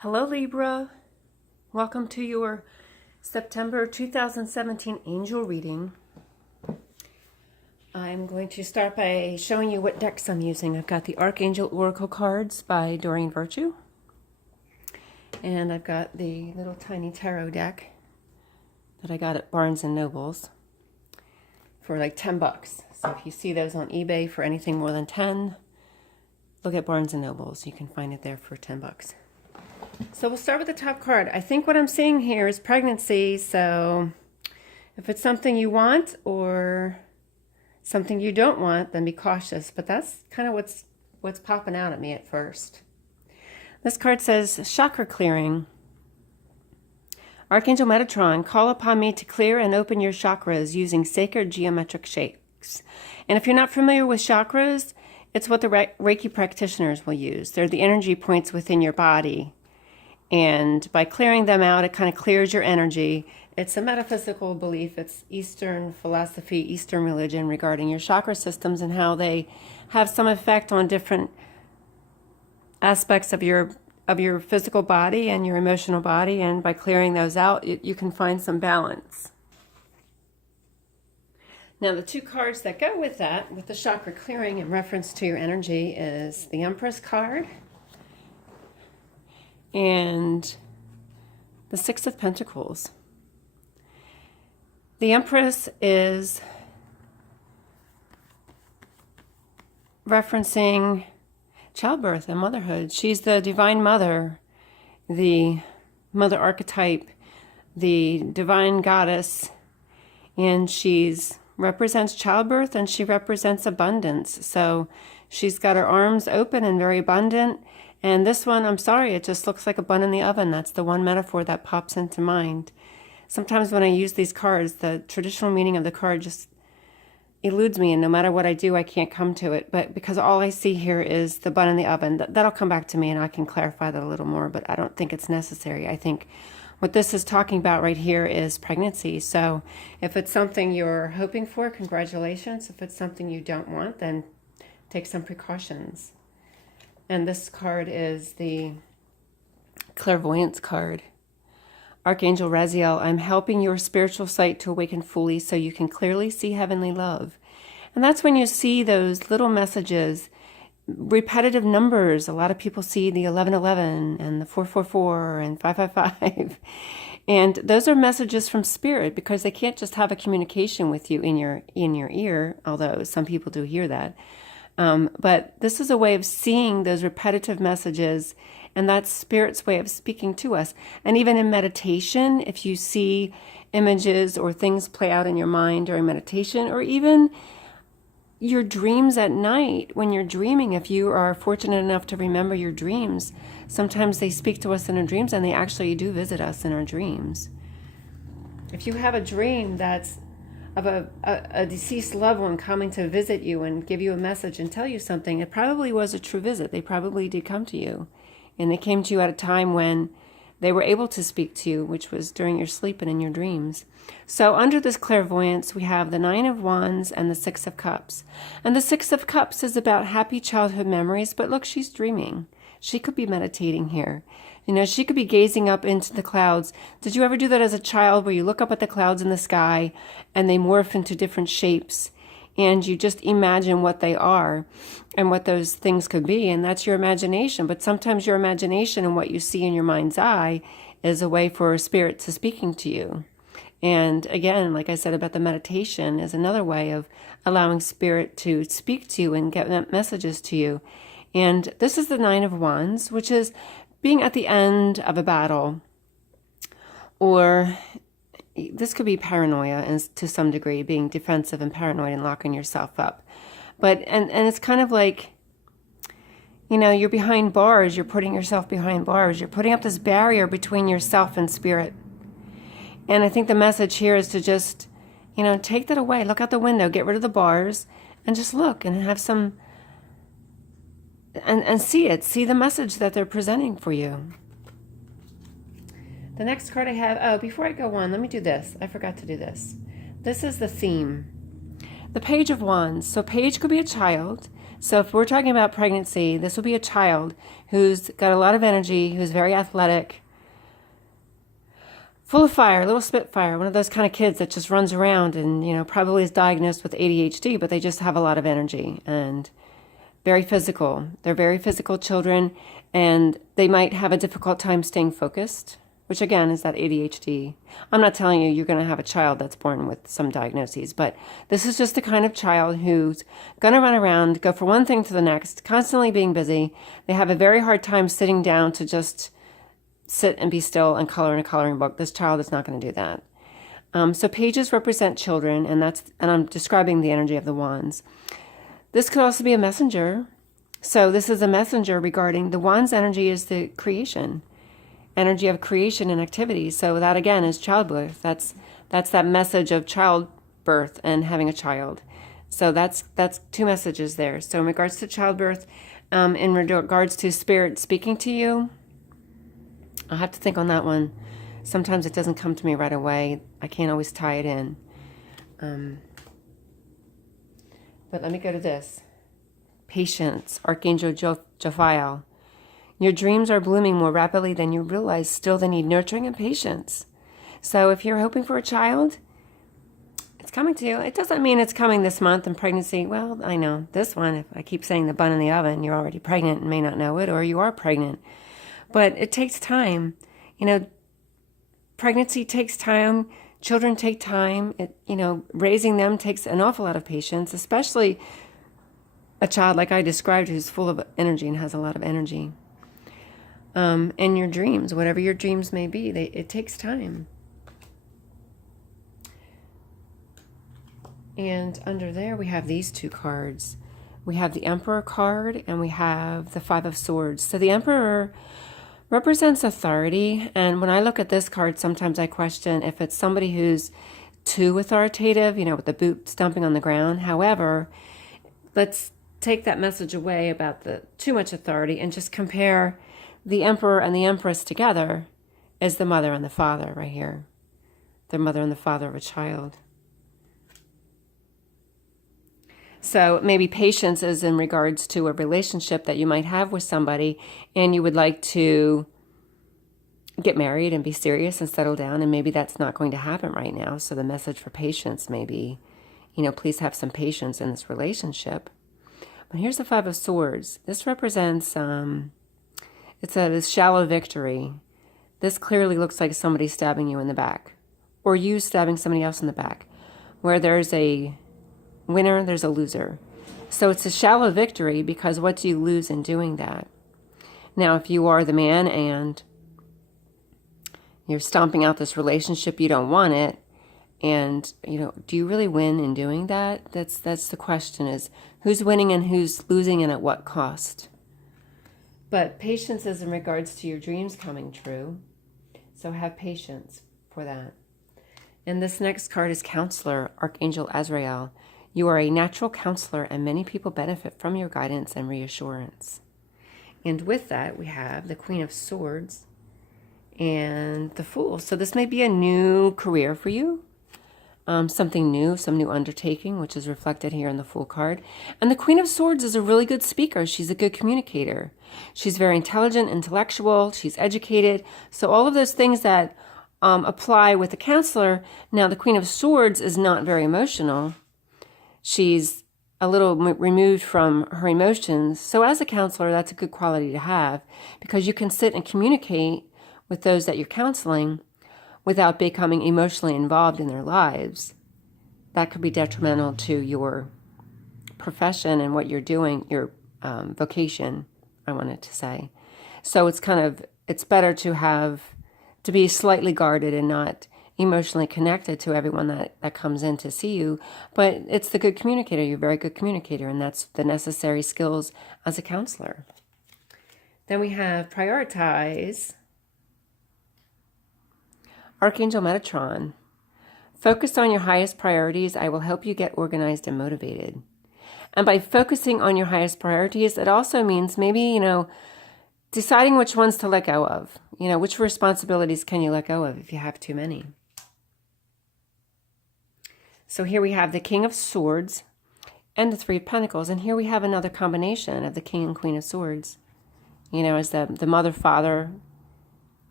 Hello Libra, welcome to your September 2017 angel reading. I'm going to start by showing you what decks I'm using. I've got the Archangel Oracle cards by Doreen Virtue, and I've got the little tiny tarot deck that I got at Barnes & Noble's for like 10 bucks. So if you see those on eBay for anything more than 10, look at Barnes & Noble's. You can find it there for 10 bucks. So we'll start with the top card. I think what I'm seeing here is pregnancy, so if it's something you want or something you don't want, then be cautious. But that's kind of what's popping out at me at first. This card says, chakra clearing. Archangel Metatron, call upon me to clear and open your chakras using sacred geometric shapes. And if you're not familiar with chakras, it's what the Reiki practitioners will use. They're the energy points within your body. And by clearing them out, it kind of clears your energy. It's a metaphysical belief. It's Eastern philosophy, Eastern religion regarding your chakra systems and how they have some effect on different aspects of your physical body and your emotional body. And by clearing those out, you can find some balance. Now, the two cards that go with that, with the chakra clearing in reference to your energy, is the Empress card and the Six of Pentacles. The Empress is referencing childbirth and motherhood. She's the divine mother, the mother archetype, the divine goddess, and she's represents childbirth and she represents abundance. So she's got her arms open and very abundant. And this one, I'm sorry, it just looks like a bun in the oven. That's the one metaphor that pops into mind. Sometimes when I use these cards, the traditional meaning of the card just eludes me, and no matter what I do, I can't come to it. But because all I see here is the bun in the oven, that'll come back to me and I can clarify that a little more, but I don't think it's necessary. I think what this is talking about right here is pregnancy. So if it's something you're hoping for, congratulations. If it's something you don't want, then take some precautions. And this card is the clairvoyance card. Archangel Raziel, I'm helping your spiritual sight to awaken fully so you can clearly see heavenly love. And that's when you see those little messages, repetitive numbers. A lot of people see the 1111 and the 444 and 555. And those are messages from spirit, because they can't just have a communication with you in your ear, although some people do hear that. But this is a way of seeing those repetitive messages, and that's spirit's way of speaking to us. And even in meditation, if you see images or things play out in your mind during meditation, or even your dreams at night when you're dreaming, if you are fortunate enough to remember your dreams, sometimes they speak to us in our dreams, and they actually do visit us in our dreams. If you have a dream that's of a deceased loved one coming to visit you and give you a message and tell you something, it probably was a true visit. They probably did come to you. And they came to you at a time when they were able to speak to you, which was during your sleep and in your dreams. So under this clairvoyance, we have the Nine of Wands and the Six of Cups. And the Six of Cups is about happy childhood memories, but look, she's dreaming. She could be meditating here. You know, she could be gazing up into the clouds. Did you ever do that as a child, where you look up at the clouds in the sky and they morph into different shapes, and you just imagine what they are and what those things could be? And that's your imagination. But sometimes your imagination and what you see in your mind's eye is a way for spirit to speaking to you. And again, like I said about the meditation, is another way of allowing spirit to speak to you and get messages to you. And this is the Nine of Wands, which is being at the end of a battle, or this could be paranoia, and to some degree being defensive and paranoid and locking yourself up. But and it's kind of like, you know, you're behind bars, you're putting yourself behind bars, you're putting up this barrier between yourself and spirit. And I think the message here is to just, you know, take that away, look out the window, get rid of the bars, and just look and have some, and see the message that they're presenting for you. The next card I have, before I go on, let me do this. I forgot to do this. This is the theme. The Page of Wands. So page could be a child. So if we're talking about pregnancy, this will be a child who's got a lot of energy, who's very athletic, full of fire, a little spitfire, one of those kind of kids that just runs around and, probably is diagnosed with ADHD, but they just have a lot of energy and very physical. They're very physical children, and they might have a difficult time staying focused, which again is that ADHD. I'm not telling you you're going to have a child that's born with some diagnoses, but this is just the kind of child who's going to run around, go from one thing to the next, constantly being busy. They have a very hard time sitting down to just sit and be still and color in a coloring book. This child is not going to do that. So pages represent children, and I'm describing the energy of the wands. This could also be a messenger. So this is a messenger regarding the wands energy is the creation, energy of creation and activity. So that again is childbirth. That's that message of childbirth and having a child. So that's two messages there. So in regards to childbirth, in regards to spirit speaking to you, I'll have to think on that one. Sometimes it doesn't come to me right away. I can't always tie it in. But let me go to this. Patience, Archangel Jophiel. Your dreams are blooming more rapidly than you realize. Still, they need nurturing and patience. So if you're hoping for a child, it's coming to you. It doesn't mean it's coming this month in pregnancy. Well, I know this one, if I keep saying the bun in the oven, you're already pregnant and may not know it, or you are pregnant. But it takes time. Pregnancy takes time. Children take time. Raising them takes an awful lot of patience, especially a child like I described who's full of energy and has a lot of energy. And your dreams, whatever your dreams may be, it takes time. And under there we have these two cards. We have the Emperor card and we have the Five of Swords. So the Emperor represents authority, and when I look at this card, sometimes I question if it's somebody who's too authoritative, with the boot stomping on the ground. However, let's take that message away about the too much authority and just compare the Emperor and the Empress together as the mother and the father right here. The mother and the father of a child. So maybe patience is in regards to a relationship that you might have with somebody and you would like to get married and be serious and settle down, and maybe that's not going to happen right now. So the message for patience may be, please have some patience in this relationship. But here's the Five of Swords. This represents, it's a shallow victory. This clearly looks like somebody stabbing you in the back, or you stabbing somebody else in the back. Where there's a winner, there's a loser. So it's a shallow victory because what do you lose in doing that? Now, if you are the man and you're stomping out this relationship, you don't want it, and do you really win in doing that? That's the question, is who's winning and who's losing and at what cost? But patience is in regards to your dreams coming true. So have patience for that. And this next card is Counselor, Archangel Azrael. You are a natural counselor, and many people benefit from your guidance and reassurance. And with that, we have the Queen of Swords and the Fool. So this may be a new career for you, something new, some new undertaking, which is reflected here in the Fool card. And the Queen of Swords is a really good speaker. She's a good communicator. She's very intelligent, intellectual. She's educated. So all of those things that apply with the counselor. Now, the Queen of Swords is not very emotional. She's a little removed from her emotions. So as a counselor, that's a good quality to have, because you can sit and communicate with those that you're counseling without becoming emotionally involved in their lives. That could be detrimental to your profession and what you're doing, your vocation, I wanted to say. So it's better to be slightly guarded and not emotionally connected to everyone that comes in to see you. But it's the good communicator. You're a very good communicator, and that's the necessary skills as a counselor. Then we have Prioritize, Archangel Metatron. Focus on your highest priorities. I will help you get organized and motivated. And by focusing on your highest priorities, it also means maybe, deciding which ones to let go of. Which responsibilities can you let go of if you have too many? So here we have the King of Swords and the Three of Pentacles. And here we have another combination of the King and Queen of Swords, as the mother-father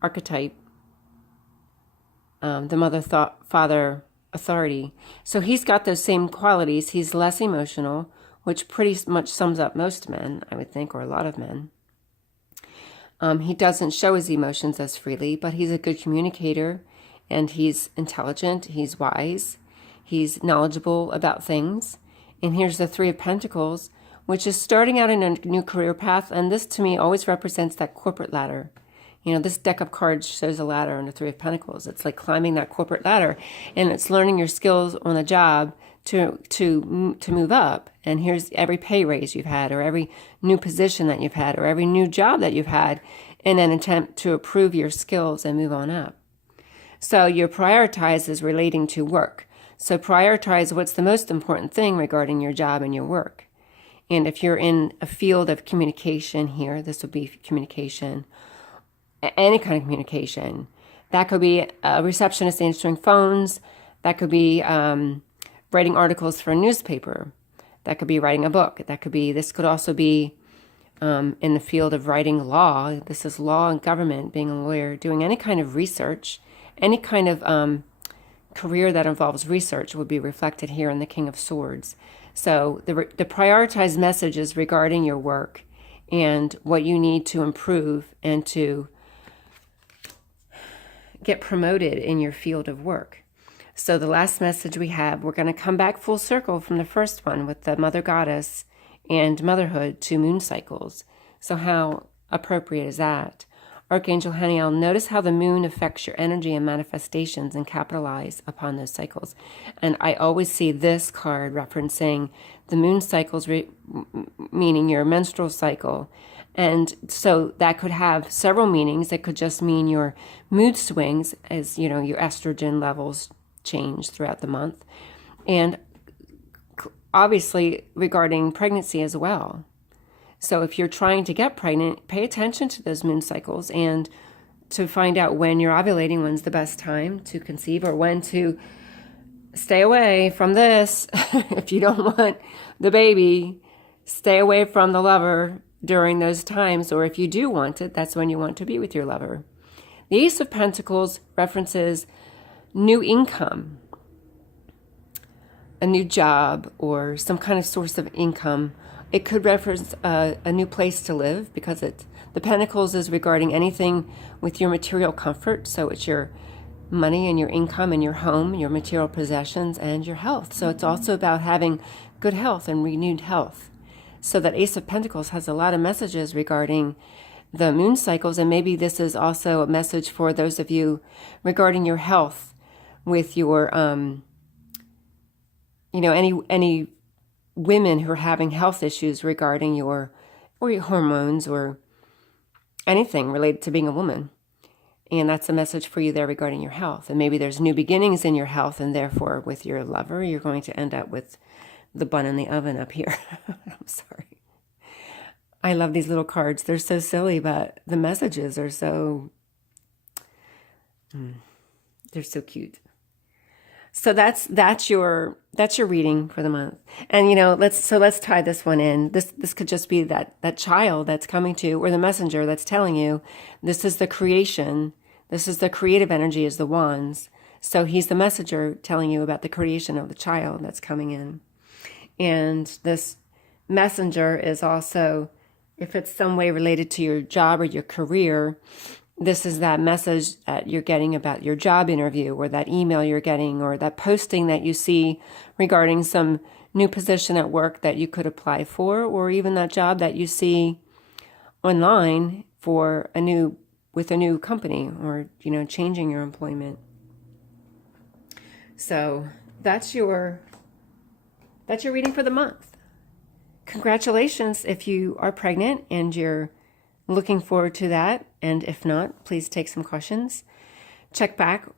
archetype, the mother-father authority. So he's got those same qualities. He's less emotional, which pretty much sums up most men, I would think, or a lot of men. He doesn't show his emotions as freely, but he's a good communicator, and he's intelligent, he's wise, he's knowledgeable about things. And here's the Three of Pentacles, which is starting out in a new career path, and this to me always represents that corporate ladder. This deck of cards shows a ladder and the Three of Pentacles. It's like climbing that corporate ladder, and it's learning your skills on the job to move up. And here's every pay raise you've had, or every new position that you've had, or every new job that you've had, in an attempt to improve your skills and move on up. So your prioritize is relating to work. So prioritize what's the most important thing regarding your job and your work. And if you're in a field of communication here, this would be communication, any kind of communication. That could be a receptionist answering phones. That could be writing articles for a newspaper. That could be writing a book. This could also be in the field of writing law. This is law and government, being a lawyer, doing any kind of research, any kind of career that involves research would be reflected here in the King of Swords. So the prioritized messages regarding your work and what you need to improve and to get promoted in your field of work. So the last message we have, we're going to come back full circle from the first one with the Mother Goddess and motherhood to moon cycles. So how appropriate is that? Archangel Haniel, notice how the moon affects your energy and manifestations, and capitalize upon those cycles. And I always see this card referencing the moon cycles, meaning your menstrual cycle. And so that could have several meanings. It could just mean your mood swings as, your estrogen levels change throughout the month. And obviously regarding pregnancy as well. So if you're trying to get pregnant, pay attention to those moon cycles and to find out when you're ovulating, when's the best time to conceive, or when to stay away from this. If you don't want the baby, stay away from the lover during those times. Or if you do want it, that's when you want to be with your lover. The Ace of Pentacles references new income, a new job, or some kind of source of income. It could reference a new place to live, because the Pentacles is regarding anything with your material comfort. So it's your money and your income and your home, your material possessions, and your health. So it's also about having good health and renewed health. So that Ace of Pentacles has a lot of messages regarding the moon cycles, and maybe this is also a message for those of you regarding your health with your, any women who are having health issues regarding your hormones or anything related to being a woman. And that's a message for you there regarding your health. And maybe there's new beginnings in your health, and therefore with your lover, you're going to end up with the bun in the oven up here. I'm sorry. I love these little cards. They're so silly, but the messages are so, they're so cute. So that's your reading for the month. And let's tie this one in. This could just be that child that's coming to, or the messenger that's telling you this is the creation. This is the creative energy, is the wands. So he's the messenger telling you about the creation of the child that's coming in. And this messenger is also, if it's some way related to your job or your career, this is that message that you're getting about your job interview, or that email you're getting, or that posting that you see regarding some new position at work that you could apply for, or even that job that you see online for with a new company, or, changing your employment. So that's your reading for the month. Congratulations if you are pregnant and you're looking forward to that. And if not, please take some cautions. Check back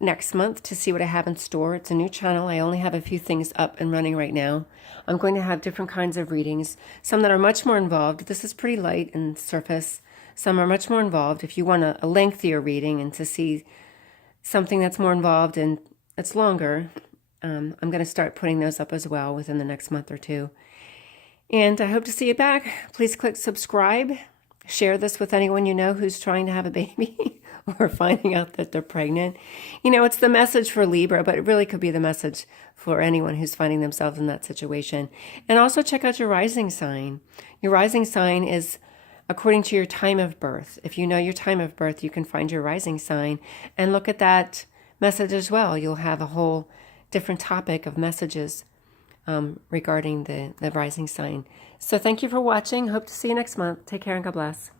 next month to see what I have in store. It's a new channel. I only have a few things up and running right now. I'm going to have different kinds of readings, some that are much more involved. This is pretty light and surface. Some are much more involved. If you want a lengthier reading and to see something that's more involved and it's longer, I'm going to start putting those up as well within the next month or two. And I hope to see you back. Please click subscribe. Share this with anyone you know who's trying to have a baby or finding out that they're pregnant. You know, it's the message for Libra, but it really could be the message for anyone who's finding themselves in that situation. And also check out your rising sign. Your rising sign is according to your time of birth. If you know your time of birth, you can find your rising sign and look at that message as well. You'll have a whole different topic of messages regarding the rising sign. So thank you for watching. Hope to see you next month. Take care and God bless.